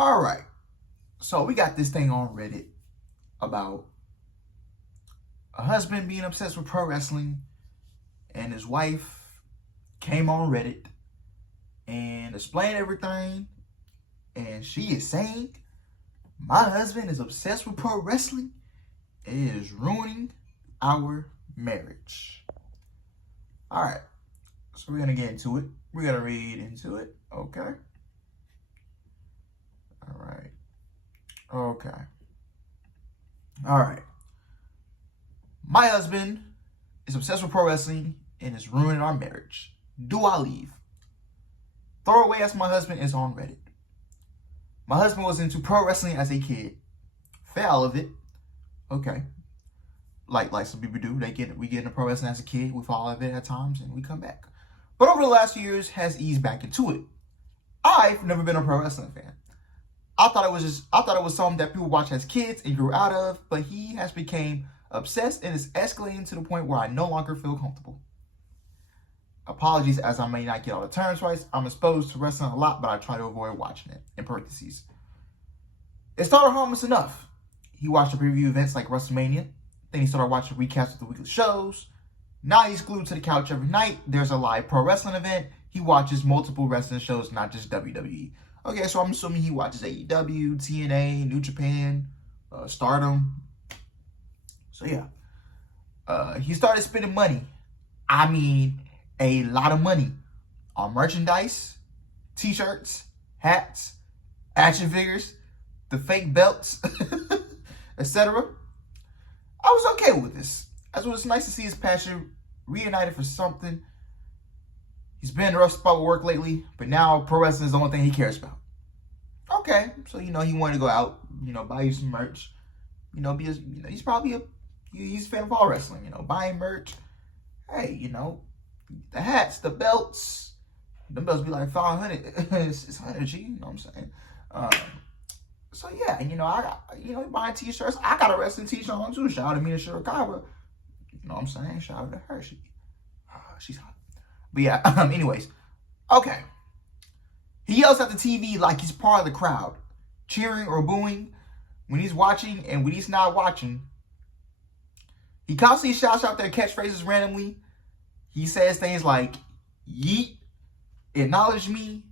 All right. So we got this thing on Reddit about a husband being obsessed with pro wrestling, and his wife came on Reddit and explained everything. And she is saying, my husband is obsessed with pro wrestling. It is ruining our marriage. All right. So we're going to get into it. We're going to read into it. Okay. All right. Okay. All right. My husband is obsessed with pro wrestling and is ruining our marriage. Do I leave? Throwaway as my husband is on Reddit. My husband was into pro wrestling as a kid. Fell of it. Okay. Like some people do. We get into pro wrestling as a kid. We fall out of it at times and we come back. But over the last few years has eased back into it. I've never been a pro wrestling fan. I thought it was something that people watch as kids and grew out of, but he has become obsessed and is escalating to the point where I no longer feel comfortable. Apologies as I may not get all the terms right. I'm exposed to wrestling a lot, but I try to avoid watching it, in parentheses. It started harmless enough. He watched the preview events like WrestleMania. Then he started watching recaps of the weekly shows. Now he's glued to the couch every night. There's a live pro wrestling event. He watches multiple wrestling shows, not just WWE. Okay, so I'm assuming he watches AEW, TNA, New Japan, Stardom. So yeah. He started spending money. I mean, a lot of money on merchandise, t-shirts, hats, action figures, the fake belts, etc. I was okay with this, as it was nice to see his passion reunited for something. He's been in a rough spot with work lately, but now pro wrestling is the only thing he cares about. Okay, so he wanted to go out, buy you some merch, because he's probably he's a fan of all wrestling, buying merch. Hey, the hats, the belts, them belts be like 500, 600 G, you know what I'm saying? So yeah, I got, buying t-shirts. I got a wrestling t-shirt on too. Shout out to Mina Shirakawa. You know what I'm saying? Shout out to her. She's hot. But yeah, anyways. Okay. He yells at the TV like he's part of the crowd, cheering or booing when he's watching and when he's not watching. He constantly shouts out their catchphrases randomly. He says things like, yeet, acknowledge me,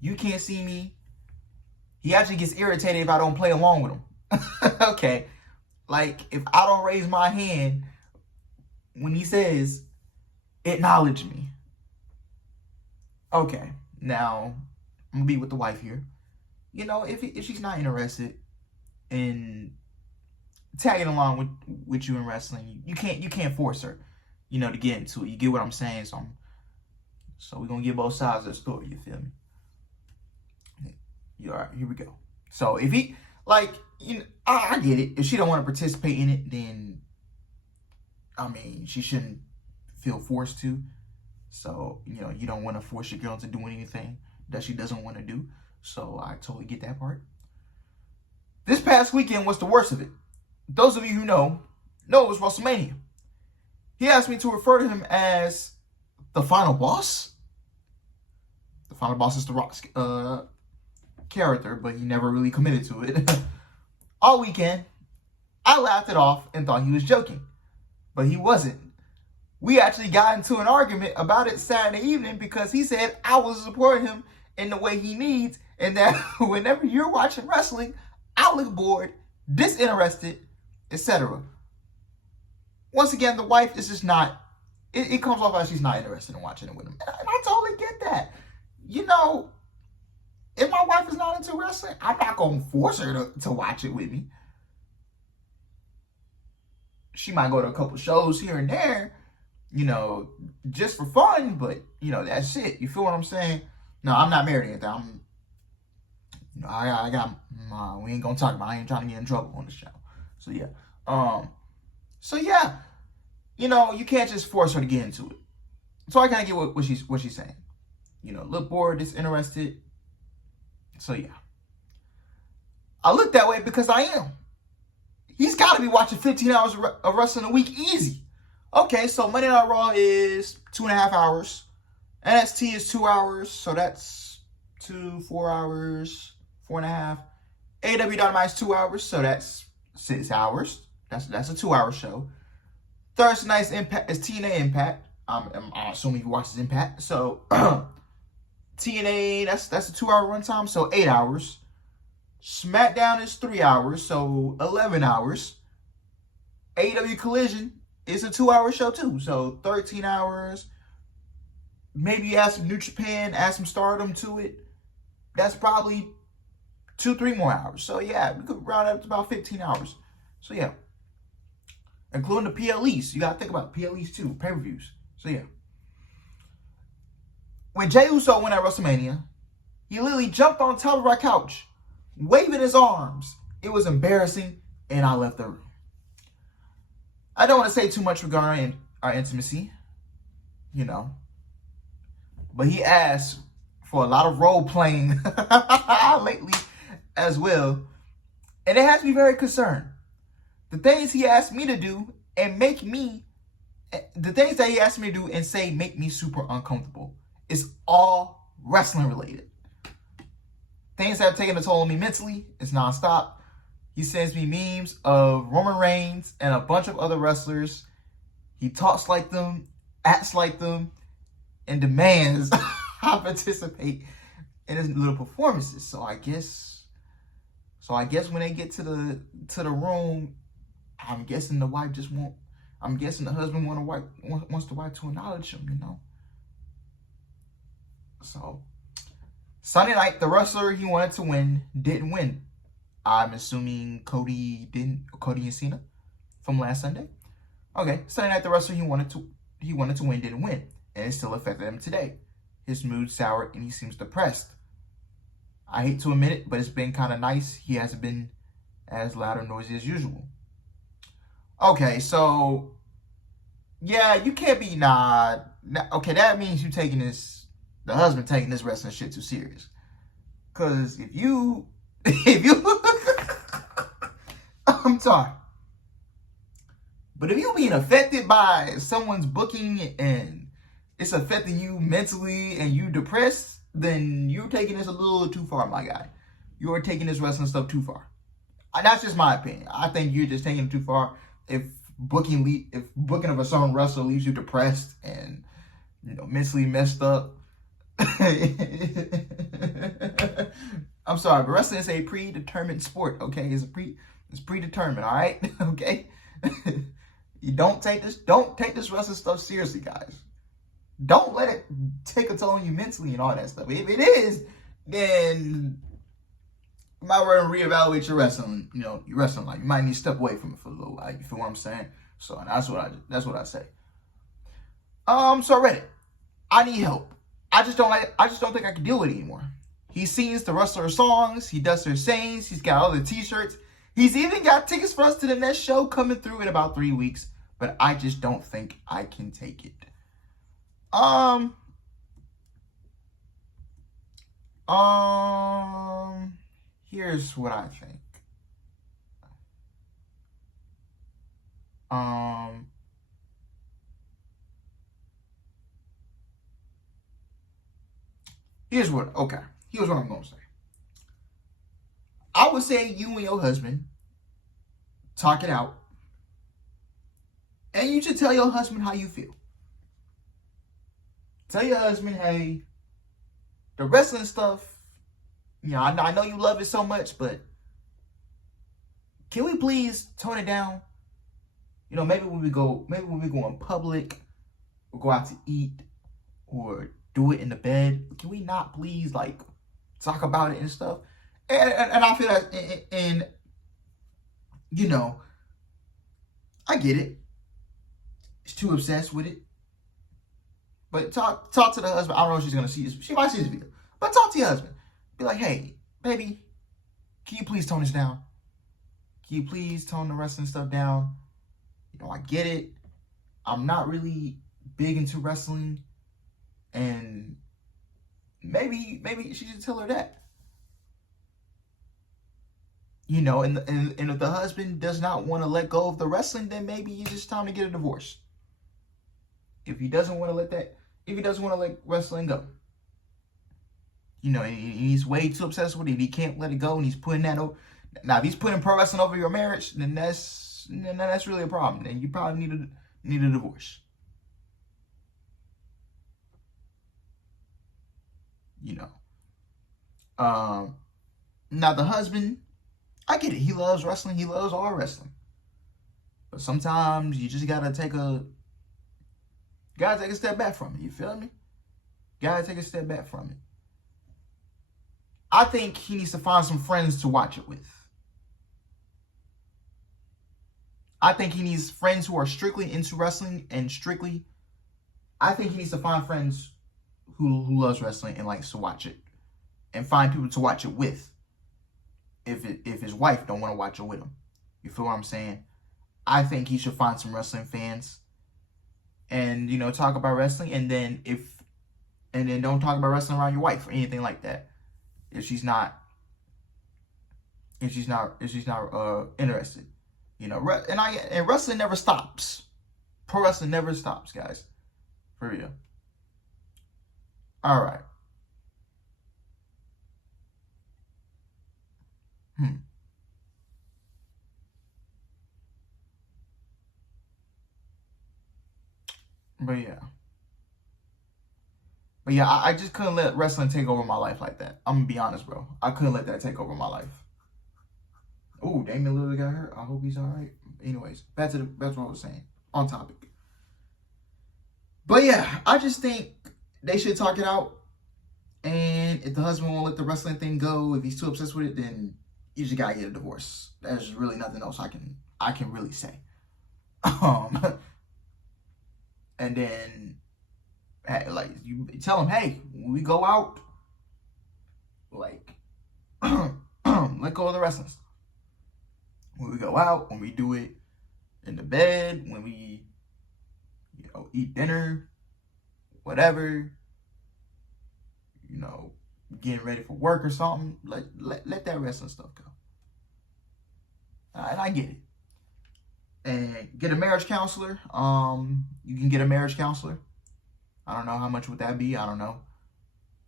you can't see me. He actually gets irritated if I don't play along with him. Okay. Like, if I don't raise my hand when he says, acknowledge me. Okay. Now, I'm going to be with the wife here. If she's not interested in tagging along with you in wrestling, you can't force her, to get into it. You get what I'm saying? So we're going to get both sides of the story. You feel me? All right, here we go. So if he, I get it. If she don't want to participate in it, then, she shouldn't feel forced to. So, you don't want to force your girl to do anything that she doesn't want to do. So I totally get that part. This past weekend was the worst of it. Those of you who know it was WrestleMania. He asked me to refer to him as the final boss. The final boss is The Rock's character, but he never really committed to it. All weekend, I laughed it off and thought he was joking, but he wasn't. We actually got into an argument about it Saturday evening because he said I was supporting him in the way he needs, and that whenever you're watching wrestling, I look bored, disinterested, etc. Once again, the wife is just not, it comes off as she's not interested in watching it with him. And I totally get that. If my wife is not into wrestling, I'm not going to force her to watch it with me. She might go to a couple shows here and there, just for fun, but, that's it. You feel what I'm saying? No, I'm not married yet. I got, we ain't going to talk about it. I ain't trying to get in trouble on the show. So, yeah. You can't just force her to get into it. So I kind of get what she's saying. Look bored, disinterested. So, yeah. I look that way because I am. He's got to be watching 15 hours of wrestling a week easy. Okay, so Monday Night Raw is 2.5 hours. NXT is 2 hours, so that's 4 hours, 4.5. AEW Dynamite's 2 hours, so that's 6 hours. That's a 2-hour show. Thursday night's Impact is TNA Impact. I'm assuming you watch this Impact. So TNA, that's a 2-hour runtime, so 8 hours. SmackDown is 3 hours, so 11 hours. AEW Collision is a 2-hour show too, so 13 hours. Maybe add some New Japan, add some Stardom to it. That's probably 2-3 more hours. So yeah, we could round up to about 15 hours. So yeah, including the PLEs. You gotta think about PLEs too, pay-per-views. So yeah. When Jey Uso went at WrestleMania, he literally jumped on top of our couch, waving his arms. It was embarrassing, and I left the room. I don't want to say too much regarding our intimacy, you know, but he asked for a lot of role playing lately as well, and it has me very concerned. The things he asked me to do and the things that he asked me to do and say make me super uncomfortable. It's all wrestling related. Things that have taken a toll on me mentally. It's nonstop. He sends me memes of Roman Reigns and a bunch of other wrestlers. He talks like them, acts like them, and demands I participate in his little performances. So I guess when they get to the room, I'm guessing the wife just won't. I'm guessing the husband wants the wife to acknowledge him, you know. So Sunday night, the wrestler he wanted to win didn't win. I'm assuming Cody and Cena from last Sunday. Okay, Sunday night, the wrestler he wanted to win didn't win, and it still affected him today. His mood soured and he seems depressed. I hate to admit it, but it's been kind of nice. He hasn't been as loud or noisy as usual. Okay, so yeah, you can't be okay, that means the husband taking this wrestling shit too serious. Cause if you I'm sorry. But if you're being affected by someone's booking and it's affecting you mentally and you depressed, then you're taking this a little too far, my guy. You're taking this wrestling stuff too far. That's just my opinion. I think you're just taking it too far. If booking of a certain wrestler leaves you depressed and mentally messed up, I'm sorry, but wrestling is a predetermined sport. Okay, it's predetermined. All right, okay. You don't take this wrestling stuff seriously, guys. Don't let it take a toll on you mentally and all that stuff. If it is, then you might want to reevaluate your wrestling. Your wrestling life. You might need to step away from it for a little while. You feel what I'm saying? So that's what I say. So Reddit, I need help. I just don't think I can deal with it anymore. He sings the wrestler's songs. He does their sayings. He's got all the t-shirts. He's even got tickets for us to the next show coming through in about 3 weeks. But I just don't think I can take it. Here's what I think. Here's what I'm going to say. I would say you and your husband talk it out. And you should tell your husband how you feel. Tell your husband, hey, the wrestling stuff, I know you love it so much, but can we please tone it down? Maybe when we go in public, or go out to eat, or do it in the bed, can we not please talk about it and stuff? And I feel that, and I get it. She's too obsessed with it. But talk to the husband. I don't know if she's gonna see this. She might see this video. But talk to your husband. Be like, hey, baby, can you please tone this down? Can you please tone the wrestling stuff down? I get it. I'm not really big into wrestling. And maybe she should tell her that. And if the husband does not want to let go of the wrestling, then maybe it's just time to get a divorce. If he doesn't want to let wrestling go. you know, and he's way too obsessed with it, he can't let it go, and he's putting that over. Now, if he's putting pro wrestling over your marriage, then that's really a problem. Then you probably need a divorce. You know. Now the husband, I get it. He loves wrestling. He loves all wrestling. But sometimes you just gotta take a step back from it. You feel me? Gotta take a step back from it. I think he needs to find some friends to watch it with. I think he needs friends who are strictly into wrestling and strictly. I think he needs to find friends who loves wrestling and likes to watch it, and find people to watch it with. If his wife don't want to watch it with him, you feel what I'm saying? I think he should find some wrestling fans, and talk about wrestling, and then don't talk about wrestling around your wife or anything like that. If she's not interested, and wrestling never stops. Pro wrestling never stops, guys, for real. All right. But yeah, I just couldn't let wrestling take over my life like that. I'm gonna be honest, bro. I couldn't let that take over my life. Oh, Damian Lillard got hurt. I hope he's all right. Anyways, back to what I was saying. On topic. But yeah, I just think they should talk it out. And if the husband won't let the wrestling thing go, if he's too obsessed with it, then you just gotta get a divorce. There's really nothing else I can really say. And then, like, you tell him, hey, when we go out, like, let go of the wrestling stuff. When we go out, when we do it in the bed, when we, eat dinner, whatever, getting ready for work or something, let that wrestling stuff go. And I get it. And get a marriage counselor. You can get a marriage counselor. I don't know how much would that be. I don't know.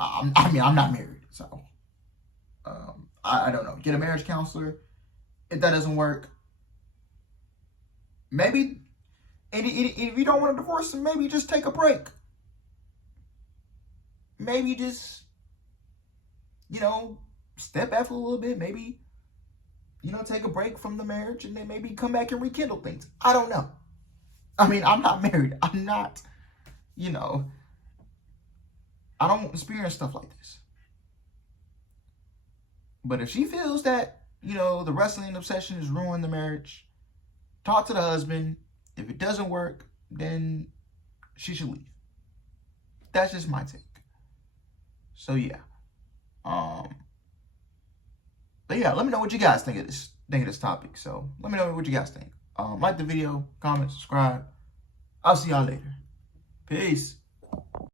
I'm not married, so I don't know. Get a marriage counselor. If that doesn't work, maybe, and if you don't want a divorce, maybe just take a break. Maybe just, step back for a little bit. Maybe, take a break from the marriage and then maybe come back and rekindle things. I don't know. I'm not married. I'm not, I don't experience stuff like this. But if she feels that, the wrestling obsession is ruining the marriage, talk to the husband. If it doesn't work, then she should leave. That's just my take. So yeah. But yeah, let me know what you guys think of this topic. So let me know what you guys think. Like the video, comment, subscribe. I'll see y'all later. Peace.